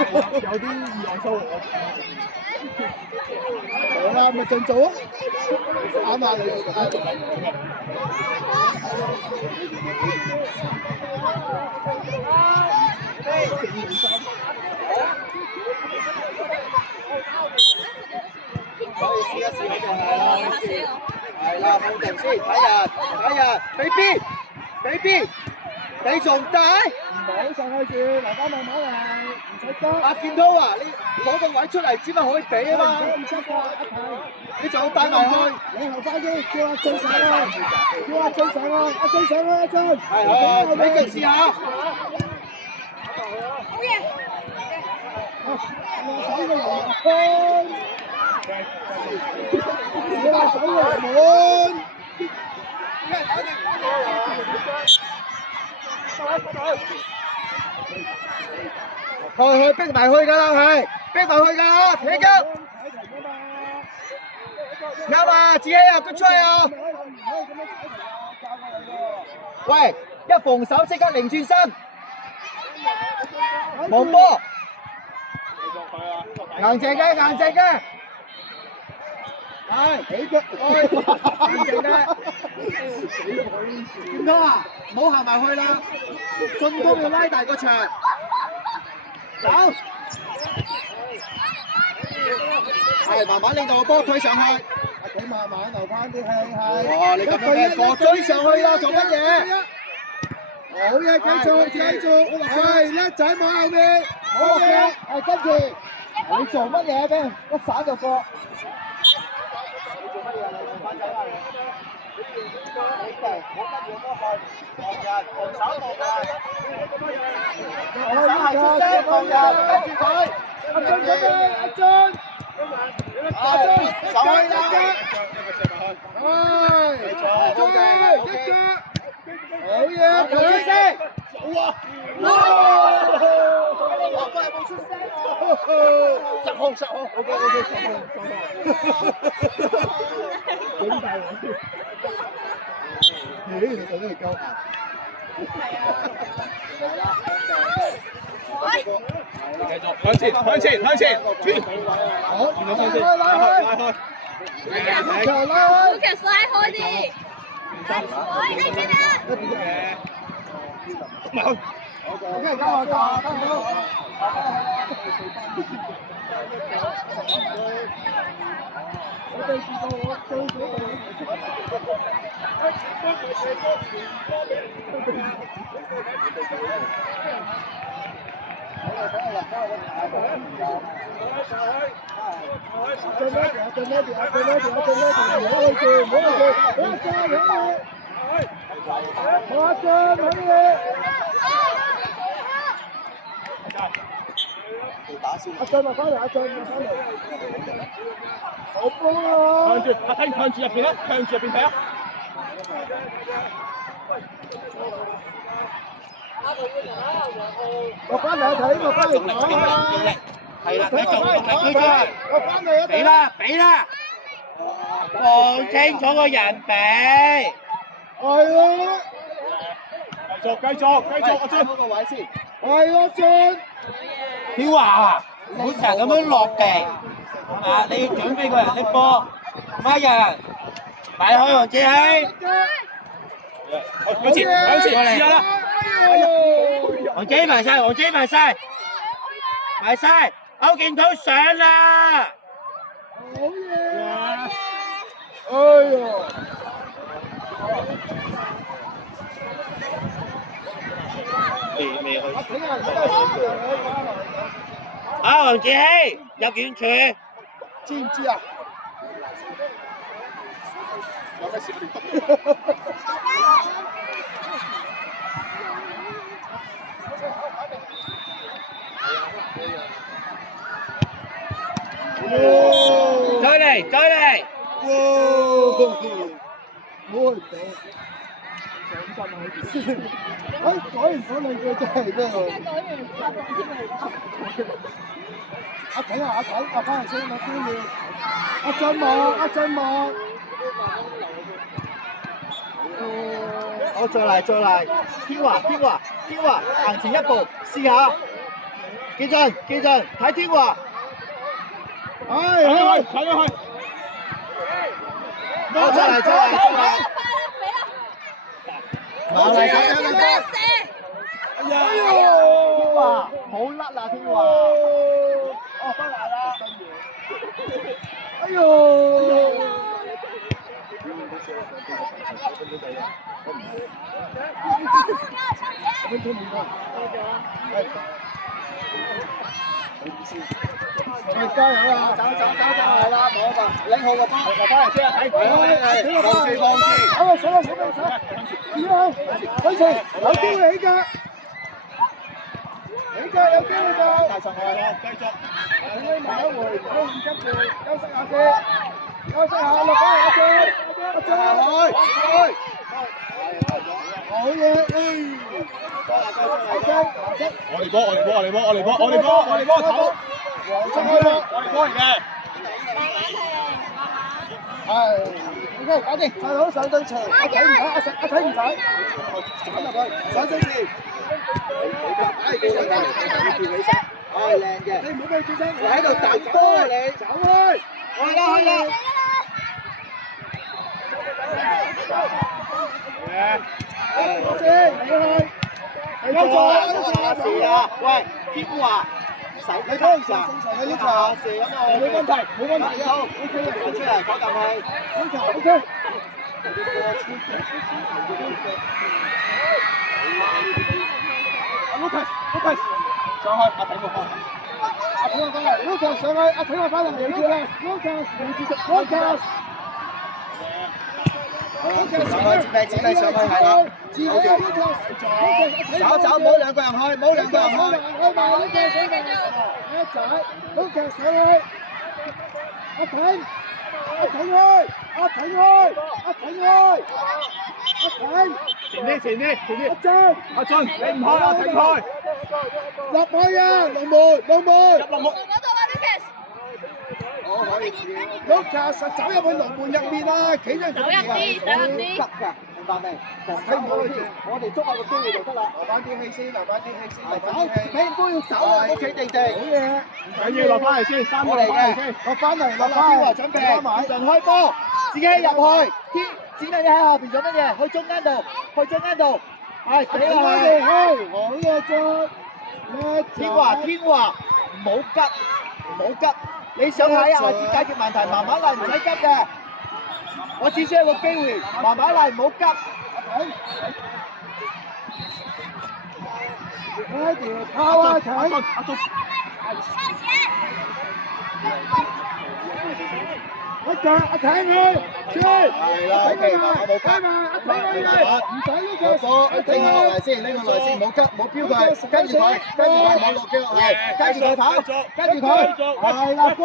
有啲意外收穫。好啦，咪盡做啊！啱啊，你可以試一試佢就係啦，係啦，冇定先，睇人，俾邊，你仲大？唔好上去住，留翻慢慢嚟，唔使急。阿健滔啊，你攞個位出嚟，只咪可以俾啊嘛。唔急㗎，一睇。你仲要帶埋去？你後翻啲，叫阿俊上去，叫阿俊上去，阿俊上去，阿俊。係，俾佢試下。好嘢。手嘅龍門，你話手嘅龍門。去逼埋去㗎啦，係逼埋去㗎啦，企急！啱啊，子希啊，good try啊！喂，一防守即刻擰轉身，望波，硬淨嘅，係起腳，硬淨嘅。健滔啊，唔好行埋去啦，進攻要拉大個場。走，係慢慢令到個波推上去，你慢慢留翻啲氣係。哇！你咁樣嘅追上去啦，做乜嘢？好嘢，繼續，係叻仔望後面，好嘢，係跟住你做乜嘢咩？一散就過。你做乜嘢？你做翻仔啦你！你哋唔好跟住個波去，防人，防守冇嘅。手行出聲，防人，跟住佢。阿俊準備，阿俊，手去啦！好嘢，出聲！哇！我有冇出聲啊？失控，OK，失控。幾大鑊？你呢條隊都係夠硬。繼續向前，轉，好，然後向前，拉開，好嘅，拉開啲。哎，呢邊啊！冇。咩交啊？我哋試過我做咗。阿俊咪翻嚟，好波啊！向住入邊啦，向住入邊睇啊！落翻嚟睇，落翻嚟睇。係啦，落翻嚟俾啦，望清楚個人俾。係咯，繼續，阿俊。嗰個位先。係咯，俊。天華啊，唔好成日咁樣落地，啊！你要準備個人拎波，乜人擺開黃子希，向前，過嚟，黃子希埋晒，歐健滔上啦！好嘢！哎呀！未去。啊，黃子希入遠處，知唔知啊？有咩事？再嚟！哇！改完嗰兩句真係咩喎？阿仔，阿翻嚟先，阿邊要？阿俊望。好，再嚟，天華，行前一步，試下。建進，睇天華，係睇咗去，攞出嚟，馬麗射射射！哎呦，天華好甩啦，天華，哦，翻嚟啦，哎呦！加油啦！走係啦，冇辦法，領好個波，翻嚟先，係，放住，好啊，上啦，上啦，跟住有機會起㗎，有機會㗎，大上去啦，繼續，拉埋一回，跟住休息下先，落翻嚟先，去，好嘢，我哋波，頭，黃出去啦，我哋波嚟嘅。係 ，OK，搞掂，細佬上對斜，阿睇唔睇？阿睇唔睇？走入去，上對斜。靚嘅，你唔好俾佢轉身，你喺度等波啊你，走開，去啦，我先，你去，有事啊，喂，天華，手你睇唔上正常嘅呢球，射咁啊，冇問題，好，OK 啊，講出嚟，講啖氣，呢球 OK。Lucas，上去，阿睇我翻嚟，阿睇我翻嚟，Lucas 上去，阿睇我翻嚟，Lucas，指名上去係啦，走，冇兩個人去，冇兩個人去，阿睇，前啲，阿俊，你唔開啊，停開，落去啊，龍門，入落木。Lucas 走入去龍門入面啊，企喺度急㗎，明白未？睇唔到佢先，我哋捉下個機會就得啦。留翻啲氣先，走，你都要走啊，屋企地，好嘢，緊要落翻嚟先，3個落翻嚟先。落翻嚟，天華準備，順開波，自己入去，指明你喺下邊做乜嘢？去中間度，係俾落去，好嘢啫，天華，唔好急，你想睇下子解決問題，慢慢嚟，唔使急嘅。我只需要個機會，慢慢嚟，唔好急。拋啊睇，一腳阿睇佢，出，係啦，OK，我冇加埋阿睇佢，唔使呢個，拎佢落嚟先，唔好急，唔好飆佢，跟住佢，冇落機落嚟，跟住佢跑，係啦，哥，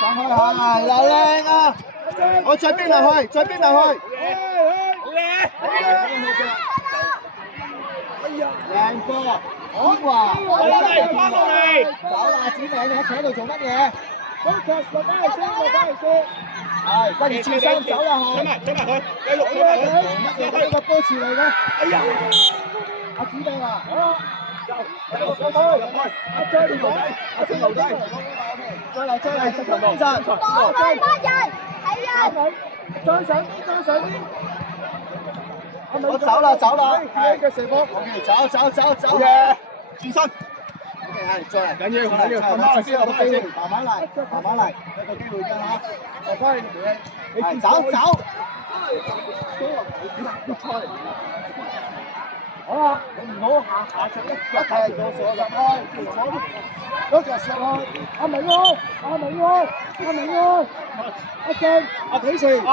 上去係啦，靚啊！我再邊埋去，靚哥，天華，翻落嚟，走啦，子明，你喺喺度做乜嘢？落翻嚟先，係，跟住轉身走啦，追埋佢，繼續追埋佢。乜嘢呢個波池嚟嘅？哎呀，阿子明啊，入去，阿張留低，再嚟，直頭冇晒，張上啲，我走啦，係嘅射波，走，嘅，轉身。係，再嚟。緊要，慢慢嚟先，有個機會，慢慢嚟，有個機會啫嚇。落翻去係，走。好啦，你唔好下上一踢就上入去，嗰隻上去，阿明開，阿俊，阿幾時？入去。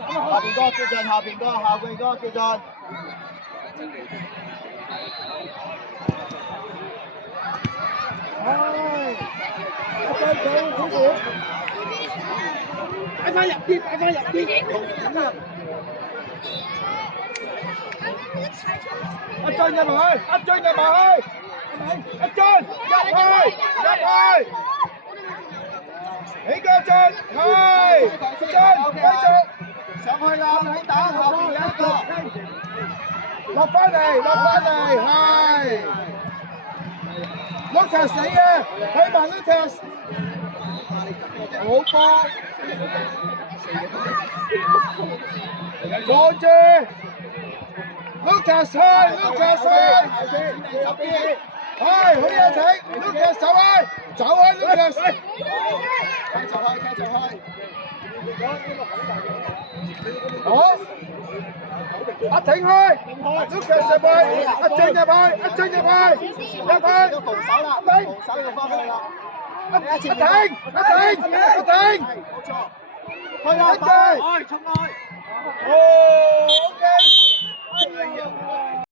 下邊哥叫進。唉，阿俊佢好少，擺翻入啲，阿俊入埋去，起腳進，係，進，繼續。上去啦，唔好打，後邊有一個。落翻嚟，係。Lucas 你嘅，睇埋 Lucas。好波。過住。Lucas 去，係，好嘢睇 ，Lucas 走開 ，Lucas。繼續開。好，阿挺開 ，Lucas 入去，阿俊入去，要防守啦，防守要翻去啦。阿挺，冇錯，去啦，衝開！哦，OK。